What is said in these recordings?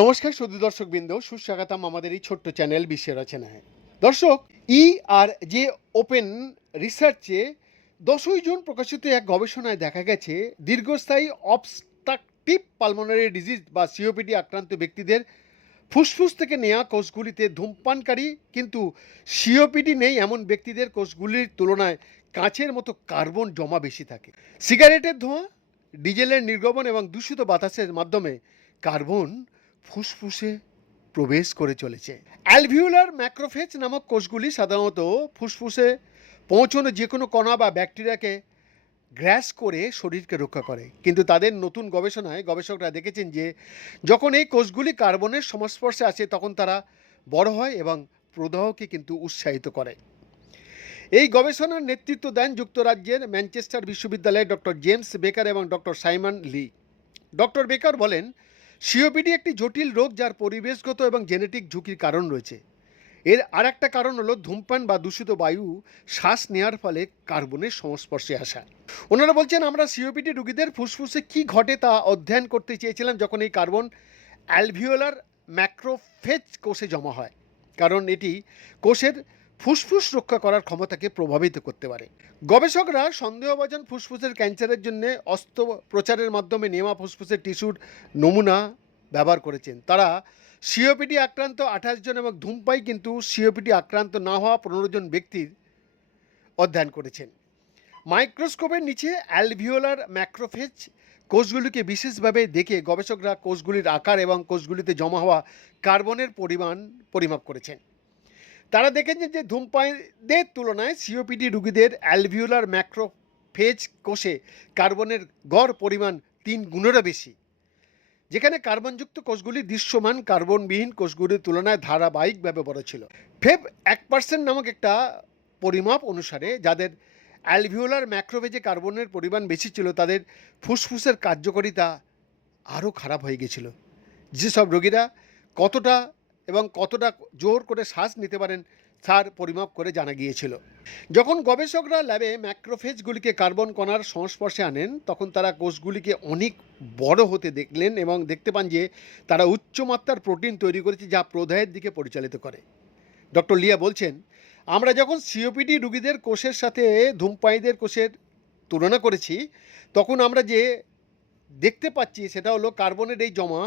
নমস্কার শুধু দর্শক বৃন্দ সুস্বাগতম আমাদের এই ছোট্ট চ্যানেল বিশ্বের রচনায় দর্শক ই আর যে ওপেন রিসার্চে দশই জুন প্রকাশিত এক গবেষণায় দেখা গেছে, দীর্ঘস্থায়ী অবস্ট্রাকটিভ পালমোনারি ডিজিজ বা সিওপিডি আক্রান্ত ব্যক্তিদের ফুসফুস থেকে নেওয়া কোষগুলিতে ধূমপানকারী, কিন্তু সিওপিডি নেই এমন ব্যক্তিদের কোষগুলির তুলনায়। কাঁচের মতো কার্বন জমা বেশি থাকে। সিগারেটের ধোঁয়া, ডিজেলের নির্গমন এবং দূষিত বাতাসের মাধ্যমে কার্বন ফুসফুসে প্রবেশ করে চলেছে। অ্যালভিউলার ম্যাক্রোফেজ নামক কোষগুলি সাধারণত ফুসফুসে পৌঁছানো যে কোনো কণা বা ব্যাকটেরিয়াকে গ্রাস করে শরীরকে রক্ষা করে। কিন্তু তাদের নতুন গবেষণায় গবেষকরা দেখেছেন যে, যখন এই কোষগুলি কার্বনের সংস্পর্শে আসে, তখন তারা বড় হয় এবং প্রদাহকে কিন্তু উৎসাহিত করে। এই গবেষণার নেতৃত্ব দেন যুক্তরাজ্যের ম্যানচেস্টার বিশ্ববিদ্যালয়ের ডক্টর জেমস বেকার এবং ডক্টর সাইমন লি। ডক্টর বেকার বলেন, সিওপিডি একটি জটিল রোগ যার পরিবেশগত এবং জেনেটিক ঝুঁকির কারণ রয়েছে। এর আর একটা কারণ হলো ধূমপান বা দূষিত বায়ু শ্বাস নেওয়ার ফলে কার্বনের সংস্পর্শে আসা। ওনারা বলছেন, আমরা সিওপিডি রোগীদের ফুসফুসে কি ঘটে তা অধ্যয়ন করতে চেয়েছিলাম যখন এই কার্বন অ্যালভিওলার ম্যাক্রোফেজ কোষে জমা হয়। কারণ এটি কোষের ফুসফুস রক্ষা করার ক্ষমতাকে প্রভাবিত করতে পারে। গবেষকরা সন্দেহভাজন ফুসফুসের ক্যান্সারের জন্য অস্ত্রোপচারের মাধ্যমে নেওয়া ফুসফুসের টিস্যুর নমুনা ব্যবহার করেছেন। তারা সিওপিডি আক্রান্ত আঠাশ জন এবং ধূমপাই কিন্তু সিওপিডি আক্রান্ত না হওয়া পনেরো জন ব্যক্তির অধ্যয়ন করেছেন। মাইক্রোস্কোপের নিচে অ্যালভিওলার ম্যাক্রোফেজ কোষগুলিকে বিশেষভাবে দেখে গবেষকরা কোষগুলির আকার এবং কোষগুলিতে জমা হওয়া কার্বনের পরিমাণ পরিমাপ করেছেন। তারা দেখেছেন যে ধূমপাইদের তুলনায় সিওপিডি রুগীদের অ্যালভিউলার ম্যাক্রোফেজ কোষে কার্বনের গড় পরিমাণ তিন গুণেরও বেশি। যেখানে কার্বনযুক্ত কোষগুলি দৃশ্যমান কার্বনবিহীন কোষগুলির তুলনায় ধারাবাহিকভাবে বড় ছিল। ফেব এক পার্সেন্ট নামক একটা পরিমাপ অনুসারে যাদের অ্যালভিউলার ম্যাক্রোভেজে কার্বনের পরিমাণ বেশি ছিল, তাদের ফুসফুসের কার্যকারিতা আরও খারাপ হয়ে গেছিল। যেসব রোগীরা কতটা এবং কতটা জোর করে শ্বাস নিতে পারেন তার পরিমাপ করে জানা গিয়েছিল। যখন গবেষকরা ল্যাবে ম্যাক্রোফেজগুলিকে কার্বন কণার সংস্পর্শে আনেন, তখন তারা কোষগুলিকে অনেক বড় হতে দেখলেন এবং দেখতে পান যে, তারা উচ্চমাত্রার প্রোটিন তৈরি করেছে যা প্রদাহের দিকে পরিচালিত করে। ডক্টর লিয়া বলছেন, আমরা যখন সিওপিডি রুগীদের কোষের সাথে ধূমপায়ীদের কোষের তুলনা করেছি, তখন আমরা যে দেখতে পাচ্ছি, সেটা হলো কার্বনের এই জমা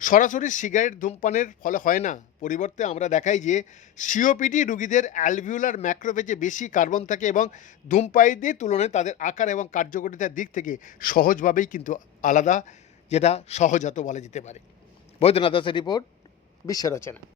সরাসরি সিগারেট ধূমপানের ফলে হয় না। পরিবর্তে আমরা দেখাই যে সিওপিডি রুগীদের অ্যালভিউলার ম্যাক্রোভেজে বেশি কার্বন থাকে এবং ধূমপায়ীদের তুলনায় তাদের আকার এবং কার্যকরিতার দিক থেকে সহজভাবেই কিন্তু আলাদা, যেটা সহজাত বলা যেতে পারে। বৈদ্যনাথ দাসের রিপোর্ট, বিশ্ব রচনা।